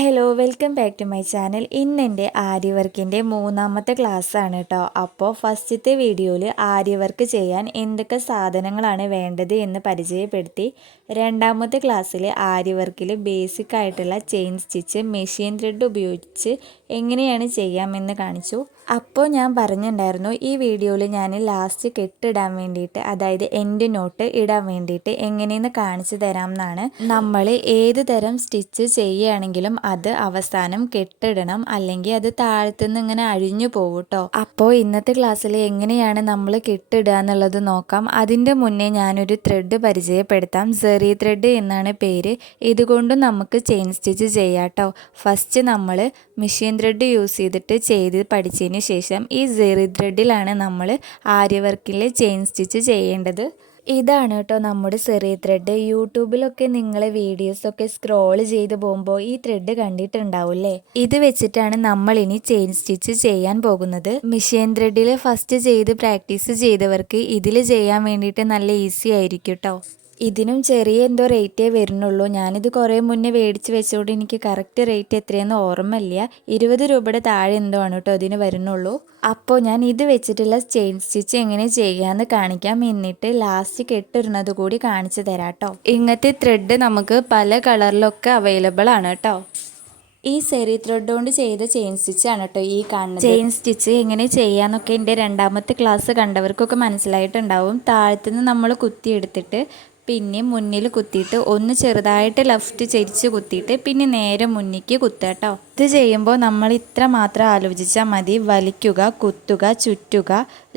Hello welcome back to my channel ഇന്ന് എന്റെ ആര്യ വർക്കിന്റെ മൂന്നാമത്തെ ക്ലാസ് ആണ് കേട്ടോ. അപ്പോൾ ഫസ്റ്റത്തെ വീഡിയോയിൽ ആര്യ വർക്ക് ചെയ്യാൻ എന്തൊക്കെ സാധനങ്ങളാണ് വേണ്ടത് എന്ന് പരിചയപ്പെടുത്തി രണ്ടാമത്തെ ക്ലാസ്സിൽ ആര്യ വർക്കിൽ ബേസിക് ആയിട്ടുള്ള ചെയിൻ സ്റ്റിച്ച് മെഷീൻ ത്രെഡ് ഉപയോഗിച്ച് എങ്ങനെയാണ് ചെയ്യാമെന്ന് കാണിച്ചു. അപ്പോൾ ഞാൻ പറഞ്ഞിട്ടുണ്ടായിരുന്നു ഈ വീഡിയോയിൽ ഞാൻ ലാസ്റ്റ് കെട്ടിടാൻ വേണ്ടിയിട്ട് അതായത് എന്റെ നോട്ട് ഇടാൻ വേണ്ടിയിട്ട് എങ്ങനെയെന്ന് കാണിച്ചു തരാം എന്നാണ്. നമ്മൾ ഏത് തരം സ്റ്റിച്ച് ചെയ്യുകയാണെങ്കിലും അത് അവസാനം കെട്ടിടണം അല്ലെങ്കിൽ അത് താഴത്തുനിന്ന് ഇങ്ങനെ അഴിഞ്ഞു പോകും കേട്ടോ അപ്പോൾ ഇന്നത്തെ ക്ലാസ്സിൽ എങ്ങനെയാണ് നമ്മൾ കെട്ടിടുക എന്നുള്ളത് നോക്കാം. അതിന്റെ മുന്നേ ഞാനൊരു ത്രെഡ് പരിചയപ്പെടുത്താം. സെറി ത്രെഡ് എന്നാണ് പേര്. ഇതുകൊണ്ട് നമുക്ക് ചെയിൻ സ്റ്റിച്ച് ചെയ്യാം കേട്ടോ ഫസ്റ്റ് നമ്മൾ മെഷീൻ ത്രെഡ് യൂസ് ചെയ്തിട്ട് ചെയ്ത് പഠിച്ചതിന് ശേഷം ഈ സെറി ത്രെഡിലാണ് നമ്മൾ ആര്യവർക്കിൽ ചെയിൻ സ്റ്റിച്ച് ചെയ്യേണ്ടത്. ഇതാണ് കേട്ടോ നമ്മുടെ ചെറിയ ത്രെഡ് യൂട്യൂബിലൊക്കെ നിങ്ങൾ വീഡിയോസൊക്കെ സ്ക്രോൾ ചെയ്ത് പോകുമ്പോൾ ഈ ത്രെഡ് കണ്ടിട്ടുണ്ടാവില്ലേ? ഇത് വെച്ചിട്ടാണ് നമ്മൾ ഇനി ചെയിൻ സ്റ്റിച്ച് ചെയ്യാൻ പോകുന്നത്. മിഷീൻ ത്രെഡിൽ ഫസ്റ്റ് ചെയ്ത് പ്രാക്ടീസ് ചെയ്തവർക്ക് ഇതിൽ ചെയ്യാൻ വേണ്ടിയിട്ട് നല്ല ഈസി ആയിരിക്കും കേട്ടോ. ഇതിനും ചെറിയ എന്തോ റേറ്റേ വരുന്നുള്ളൂ. ഞാനിത് കുറേ മുന്നേ മേടിച്ച് വെച്ചുകൊണ്ട് എനിക്ക് കറക്റ്റ് റേറ്റ് എത്രയെന്ന് ഓർമ്മയില്ല. ഇരുപത് രൂപയുടെ താഴെ എന്തോ ആണ് കേട്ടോ ഇതിന് വരുന്നുള്ളൂ. അപ്പോൾ ഞാൻ ഇത് വെച്ചിട്ടുള്ള ചെയിൻ സ്റ്റിച്ച് എങ്ങനെ ചെയ്യാമെന്ന് കാണിക്കാം. എന്നിട്ട് ലാസ്റ്റ് കെട്ടിടുന്നത് കൂടി കാണിച്ചു തരാം കേട്ടോ ഇങ്ങനത്തെ ത്രെഡ് നമുക്ക് പല കളറിലൊക്കെ അവൈലബിൾ ആണ് കേട്ടോ ഈ സെറി ത്രെഡ് കൊണ്ട് ചെയ്ത ചെയിൻ സ്റ്റിച്ച് ആണ് കേട്ടോ ഈ കാണുന്നത്. ചെയിൻ സ്റ്റിച്ച് എങ്ങനെ ചെയ്യാന്നൊക്കെ എന്റെ രണ്ടാമത്തെ ക്ലാസ് കണ്ടവർക്കൊക്കെ മനസ്സിലായിട്ടുണ്ടാവും. താഴത്തുനിന്ന് നമ്മൾ കുത്തിയെടുത്തിട്ട് പിന്നെ മുന്നിൽ കുത്തിയിട്ട് ഒന്ന് ചെറുതായിട്ട് ലെഫ്റ്റ് ചരിച്ച് കുത്തിയിട്ട് പിന്നെ നേരെ മുന്നിക്ക് കുത്തുക കേട്ടോ. ഇത് ചെയ്യുമ്പോൾ നമ്മൾ ഇത്ര മാത്രം ആലോചിച്ചാൽ മതി. വലിക്കുക കുത്തുക ചുറ്റുക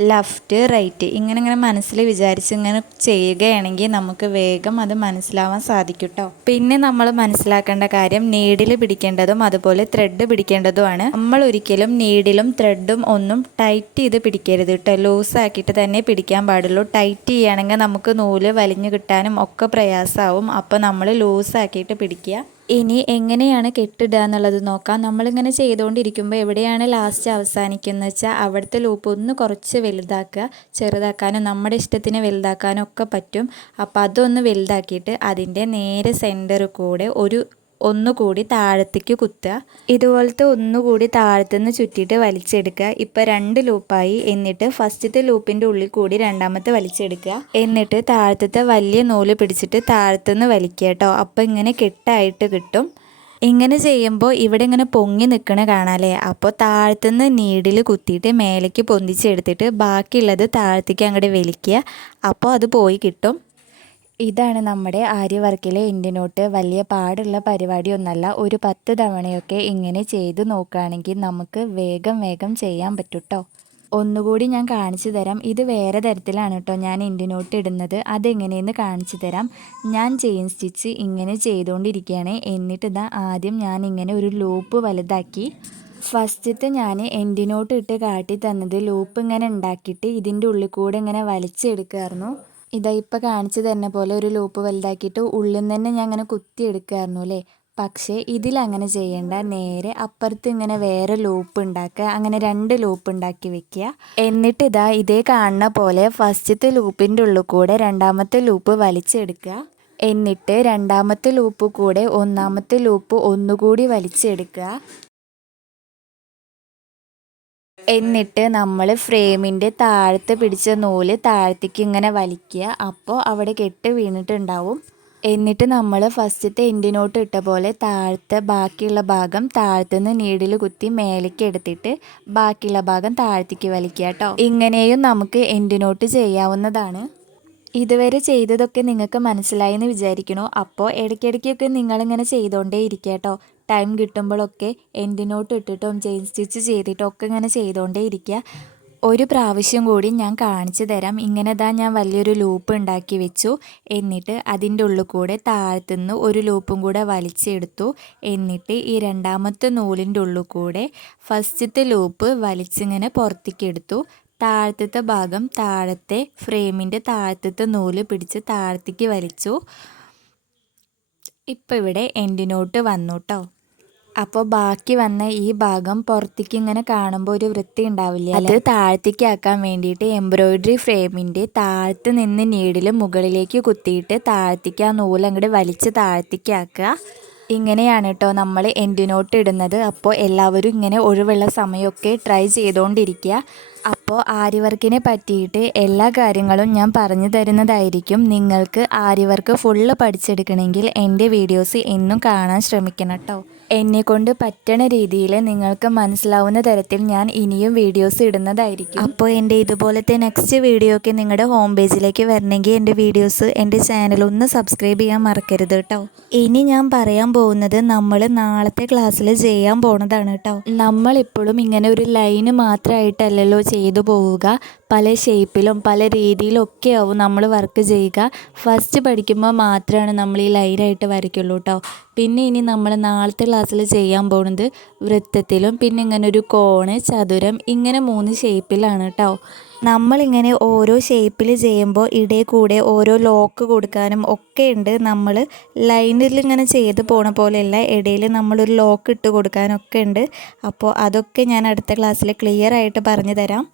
ലെഫ്റ്റ് റൈറ്റ് ഇങ്ങനെ ഇങ്ങനെ മനസ്സിൽ വിചാരിച്ച് ഇങ്ങനെ ചെയ്യുകയാണെങ്കിൽ നമുക്ക് വേഗം അത് മനസ്സിലാവാൻ സാധിക്കും കേട്ടോ പിന്നെ നമ്മൾ മനസ്സിലാക്കേണ്ട കാര്യം നീഡിൽ പിടിക്കേണ്ടതും അതുപോലെ ത്രെഡ് പിടിക്കേണ്ടതുമാണ്. നമ്മൾ ഒരിക്കലും നീഡിലും ത്രെഡും ഒന്നും ടൈറ്റ് ചെയ്ത് പിടിക്കരുത് കേട്ടോ ലൂസ് ആക്കിയിട്ട് തന്നെ പിടിക്കാൻ പാടുള്ളൂ. ടൈറ്റ് ചെയ്യുകയാണെങ്കിൽ നമുക്ക് നൂൽ വലിഞ്ഞു കിട്ടാനും ഒക്കെ പ്രയാസമാവും. അപ്പോൾ നമ്മൾ ലൂസ് ആക്കിയിട്ട് പിടിക്കുക. ഇനി എങ്ങനെയാണ് കെട്ടിടുക എന്നുള്ളത് നോക്കാം. നമ്മളിങ്ങനെ ചെയ്തുകൊണ്ടിരിക്കുമ്പോൾ എവിടെയാണ് ലാസ്റ്റ് അവസാനിക്കുന്നത് വെച്ചാൽ അവിടുത്തെ ലൂപ്പ് ഒന്ന് കുറച്ച് വലുതാക്കുക. ചെറുതാക്കാനും നമ്മുടെ ഇഷ്ടത്തിന് വലുതാക്കാനും ഒക്കെ പറ്റും. അപ്പോൾ അതൊന്ന് വലുതാക്കിയിട്ട് അതിന്റെ നേരെ സെന്റർ കൂടെ ഒരു ഒന്നുകൂടി താഴത്തേക്ക് കുത്തുക. ഇതുപോലത്തെ ഒന്നുകൂടി താഴത്തുനിന്ന് ചുറ്റിയിട്ട് വലിച്ചെടുക്കുക. ഇപ്പം രണ്ട് ലൂപ്പായി. എന്നിട്ട് ഫസ്റ്റത്തെ ലൂപ്പിന്റെ ഉള്ളിൽ കൂടി രണ്ടാമത്തെ വലിച്ചെടുക്കുക. എന്നിട്ട് താഴത്തെ വലിയ നൂൽ പിടിച്ചിട്ട് താഴത്തുനിന്ന് വലിക്കുക കേട്ടോ. അപ്പം ഇങ്ങനെ കെട്ടായിട്ട് കിട്ടും. ഇങ്ങനെ ചെയ്യുമ്പോൾ ഇവിടെ ഇങ്ങനെ പൊങ്ങി നിൽക്കണ കാണാല്ലേ? അപ്പോൾ താഴത്തുനിന്ന് നീഡിൽ കുത്തിയിട്ട് മേലേക്ക് പൊന്തിച്ചെടുത്തിട്ട് ബാക്കിയുള്ളത് താഴത്തേക്ക് അങ്ങോട്ട് വലിക്കുക. അപ്പോൾ അത് പോയി കിട്ടും. ഇതാണ് നമ്മുടെ ആര്യവർക്കിലെ വർക്കിലെ നോട്ട് വലിയ പാടുള്ള പരിപാടിയൊന്നല്ല ഒരു പത്ത് തവണയൊക്കെ ഇങ്ങനെ ചെയ്ത് നോക്കുകയാണെങ്കിൽ നമുക്ക് വേഗം വേഗം ചെയ്യാൻ പറ്റൂട്ടോ. ഒന്നുകൂടി ഞാൻ കാണിച്ചു തരാം. ഇത് വേറെ തരത്തിലാണ് കേട്ടോ ഞാൻ നോട്ട് ഇടുന്നത്. അതെങ്ങനെയെന്ന് കാണിച്ചു തരാം. ഞാൻ ചെയിൻ സ്റ്റിച്ച് ഇങ്ങനെ ചെയ്തുകൊണ്ടിരിക്കുകയാണ്. എന്നിട്ട് ഇതാ ആദ്യം ഞാൻ ഇങ്ങനെ ഒരു ലൂപ്പ് വലുതാക്കി. ഫസ്റ്റത്തെ ഞാൻ എൻഡിനോട്ട് ഇട്ട് കാട്ടി തന്നത് ലൂപ്പ് ഇങ്ങനെ ഉണ്ടാക്കിയിട്ട് ഇതിന്റെ ഉള്ളിൽ കൂടെ ഇങ്ങനെ വലിച്ചെടുക്കുമായിരുന്നു ഇതാ ഇപ്പം കാണിച്ചു തരുന്ന പോലെ ഒരു ലൂപ്പ് വലുതാക്കിയിട്ട് ഉള്ളിൽ നിന്ന് തന്നെ ഞാൻ അങ്ങനെ കുത്തി എടുക്കുമായിരുന്നു അല്ലേ പക്ഷേ ഇതിലങ്ങനെ ചെയ്യേണ്ട. നേരെ അപ്പുറത്ത് ഇങ്ങനെ വേറെ ലൂപ്പ് ഉണ്ടാക്കുക. അങ്ങനെ രണ്ട് ലൂപ്പ് ഉണ്ടാക്കി വെക്കുക. എന്നിട്ട് ഇതാ ഇതേ കാണുന്ന പോലെ ഫസ്റ്റത്തെ ലൂപ്പിന്റെ ഉള്ളിൽ കൂടെ രണ്ടാമത്തെ ലൂപ്പ് വലിച്ചെടുക്കുക. എന്നിട്ട് രണ്ടാമത്തെ ലൂപ്പ് കൂടെ ഒന്നാമത്തെ ലൂപ്പ് ഒന്നുകൂടി വലിച്ചെടുക്കുക. എന്നിട്ട് നമ്മൾ ഫ്രെയിമിന്റെ താഴത്ത് പിടിച്ച നൂൽ താഴത്തേക്ക് ഇങ്ങനെ വലിക്കുക. അപ്പോൾ അവിടെ കെട്ട് വീണിട്ടുണ്ടാവും. എന്നിട്ട് നമ്മൾ ഫസ്റ്റത്തെ എൻഡിനോട്ട് ഇട്ട പോലെ താഴത്തെ ബാക്കിയുള്ള ഭാഗം താഴത്തുനിന്ന് നീഡിൽ കുത്തി മേലേക്ക് എടുത്തിട്ട് ബാക്കിയുള്ള ഭാഗം താഴത്തേക്ക് വലിക്കുക കേട്ടോ ഇങ്ങനെയും നമുക്ക് എൻഡിനോട്ട് ചെയ്യാവുന്നതാണ്. ഇതുവരെ ചെയ്തതൊക്കെ നിങ്ങൾക്ക് മനസ്സിലായി എന്ന് വിചാരിക്കണോ അപ്പോൾ ഇടയ്ക്കിടയ്ക്കൊക്കെ നിങ്ങളിങ്ങനെ ചെയ്തുകൊണ്ടേ ഇരിക്കുക കേട്ടോ ടൈം കിട്ടുമ്പോഴൊക്കെ എൻഡിനോട്ട് ഇട്ടിട്ടും ചെയിൻ സ്റ്റിച്ച് ചെയ്തിട്ടും ഒക്കെ ഇങ്ങനെ ചെയ്തുകൊണ്ടേ ഇരിക്കുക ഒരു പ്രാവശ്യം കൂടി ഞാൻ കാണിച്ചു തരാം. ഇങ്ങനെ ഇതാ ഞാൻ വലിയൊരു ലൂപ്പ് ഉണ്ടാക്കി വെച്ചു. എന്നിട്ട് അതിന്റെ ഉള്ളിൽ കൂടെ താഴത്തുനിന്ന് ഒരു ലൂപ്പും കൂടെ വലിച്ചെടുത്തു. എന്നിട്ട് ഈ രണ്ടാമത്തെ നൂലിന്റെ ഉള്ളിൽ കൂടെ ഫസ്റ്റത്തെ ലൂപ്പ് വലിച്ചിങ്ങനെ പുറത്തേക്ക് എടുത്തു. താഴത്തെ ഭാഗം താഴത്തെ ഫ്രെയിമിന്റെ താഴത്തത്തെ നൂൽ പിടിച്ച് താഴത്തേക്ക് വലിച്ചു. ഇപ്പോൾ ഇവിടെ എൻഡിനോട്ട് വന്നു കേട്ടോ അപ്പോൾ ബാക്കി വന്ന ഈ ഭാഗം പുറത്തേക്ക് ഇങ്ങനെ കാണുമ്പോൾ ഒരു വൃത്തി ഉണ്ടാവില്ല അത് താഴത്തേക്ക് ആക്കാൻ വേണ്ടിയിട്ട് എംബ്രോയിഡറി ഫ്രെയിമിന്റെ താഴ്ത്ത് നിന്ന് നീഡിൽ മുകളിലേക്ക് കുത്തിയിട്ട് താഴത്തേക്ക് ആ നൂൽ അങ്ങോട്ട് വലിച്ച് താഴത്തേക്ക് ആക്കുക. ഇങ്ങനെയാണ് കേട്ടോ നമ്മൾ എൻഡ് നോട്ട് ഇടുന്നത്. അപ്പോൾ എല്ലാവരും ഇങ്ങനെ ഒഴിവുള്ള സമയമൊക്കെ ട്രൈ ചെയ്തുകൊണ്ടിരിക്കുക അപ്പോൾ ആരി വർക്കിനെ പറ്റിയിട്ട് എല്ലാ കാര്യങ്ങളും ഞാൻ പറഞ്ഞു തരുന്നതായിരിക്കും. നിങ്ങൾക്ക് ആരി വർക്ക് ഫുള്ള് പഠിച്ചെടുക്കണമെങ്കിൽ എന്റെ വീഡിയോസ് എന്നും കാണാൻ ശ്രമിക്കണം കേട്ടോ എന്നെ കൊണ്ട് പറ്റണ രീതിയിൽ നിങ്ങൾക്ക് മനസ്സിലാവുന്ന തരത്തിൽ ഞാൻ ഇനിയും വീഡിയോസ് ഇടുന്നതായിരിക്കും. അപ്പോൾ എന്റെ ഇതുപോലത്തെ നെക്സ്റ്റ് വീഡിയോ ഒക്കെ നിങ്ങളുടെ ഹോം പേജിലേക്ക് വരണമെങ്കിൽ എന്റെ വീഡിയോസ് എന്റെ ചാനൽ ഒന്ന് സബ്സ്ക്രൈബ് ചെയ്യാൻ മറക്കരുത് കേട്ടോ ഇനി ഞാൻ പറയാൻ പോകുന്നത് നമ്മൾ നാളത്തെ ക്ലാസ്സിൽ ചെയ്യാൻ പോണതാണ് കേട്ടോ നമ്മളിപ്പോഴും ഇങ്ങനെ ഒരു ലൈന് മാത്രമായിട്ടല്ലല്ലോ ചെയ്തു പോവുക. പല ഷേപ്പിലും പല രീതിയിലും ഒക്കെ ആവും നമ്മൾ വർക്ക് ചെയ്യുക. ഫസ്റ്റ് പഠിക്കുമ്പോൾ മാത്രമാണ് നമ്മൾ ഈ ലൈനായിട്ട് വരയ്ക്കുള്ളൂ കേട്ടോ പിന്നെ ഇനി നമ്മൾ നാളത്തെ ക്ലാസ്സിൽ ചെയ്യാൻ പോകുന്നത് വൃത്തത്തിലും പിന്നെ ഇങ്ങനെ ഒരു കോണ് ചതുരം ഇങ്ങനെ മൂന്ന് ഷേപ്പിലാണ് കേട്ടോ നമ്മളിങ്ങനെ ഓരോ ഷേപ്പിൽ ചെയ്യുമ്പോൾ ഇടയിൽ കൂടെ ഓരോ ലോക്ക് കൊടുക്കാനും ഒക്കെ ഉണ്ട് നമ്മൾ ലൈനിൽ ഇങ്ങനെ ചെയ്ത് പോണ പോലെയല്ല ഇടയിൽ നമ്മളൊരു ലോക്ക് ഇട്ട് കൊടുക്കാനൊക്കെ ഉണ്ട് അപ്പോൾ അതൊക്കെ ഞാൻ അടുത്ത ക്ലാസ്സിൽ ക്ലിയർ ആയിട്ട് പറഞ്ഞു തരാം.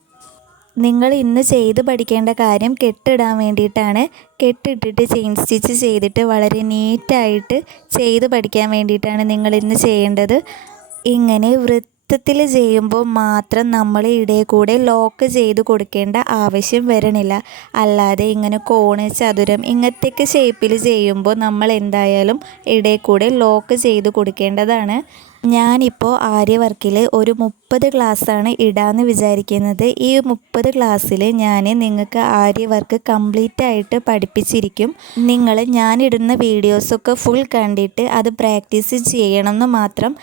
നിങ്ങൾ ഇന്ന് ചെയ്ത് പഠിക്കേണ്ട കാര്യം കെട്ടിടാൻ വേണ്ടിയിട്ടാണ്. കെട്ടിട്ടിട്ട് ചെയിൻ സ്റ്റിച്ച് ചെയ്തിട്ട് വളരെ നീറ്റായിട്ട് ചെയ്ത് പഠിക്കാൻ വേണ്ടിയിട്ടാണ് നിങ്ങൾ ഇന്ന് ചെയ്യേണ്ടത്. ഇങ്ങനെ വൃത്തത്തിൽ ചെയ്യുമ്പോൾ മാത്രം നമ്മൾ ഇടയിൽ കൂടെ ലോക്ക് ചെയ്ത് കൊടുക്കേണ്ട ആവശ്യം വരണില്ല. അല്ലാതെ ഇങ്ങനെ കോണ് ചതുരം ഇങ്ങനത്തെയൊക്കെ ഷേപ്പിൽ ചെയ്യുമ്പോൾ നമ്മൾ എന്തായാലും ഇടയിൽ കൂടെ ലോക്ക് ചെയ്ത് കൊടുക്കേണ്ടതാണ്. ഞാനിപ്പോൾ ആര്യ വർക്കിൽ ഒരു മുപ്പത് ക്ലാസ്സാണ് ഇടാമെന്ന് വിചാരിക്കുന്നത്. ഈ മുപ്പത് ക്ലാസ്സിൽ ഞാൻ നിങ്ങൾക്ക് ആര്യ വർക്ക് കംപ്ലീറ്റ് ആയിട്ട് പഠിപ്പിച്ചിരിക്കും. നിങ്ങൾ ഞാനിടുന്ന വീഡിയോസൊക്കെ ഫുൾ കണ്ടിട്ട് അത് പ്രാക്ടീസ് ചെയ്യണമെന്ന് മാത്രം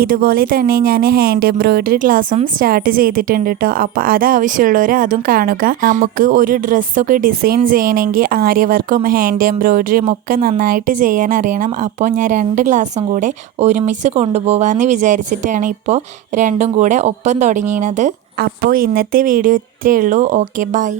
ഇതുപോലെ തന്നെ ഞാൻ ഹാൻഡ് എംബ്രോയിഡറി ക്ലാസ്സും സ്റ്റാർട്ട് ചെയ്തിട്ടുണ്ട് കേട്ടോ അപ്പോൾ അത് ആവശ്യമുള്ളവർ അതും കാണുക. നമുക്ക് ഒരു ഡ്രസ്സൊക്കെ ഡിസൈൻ ചെയ്യണമെങ്കിൽ ആര്യവർക്കും ഹാൻഡ് എംബ്രോയിഡറിയും ഒക്കെ നന്നായിട്ട് ചെയ്യാൻ അറിയണം. അപ്പോൾ ഞാൻ രണ്ട് ക്ലാസ്സും കൂടെ ഒരുമിച്ച് കൊണ്ടുപോകാമെന്ന് വിചാരിച്ചിട്ടാണ് ഇപ്പോൾ രണ്ടും കൂടെ ഒപ്പം തുടങ്ങിയത്. അപ്പോൾ ഇന്നത്തെ വീഡിയോ ഇത്രയേ ഉള്ളൂ. Okay bye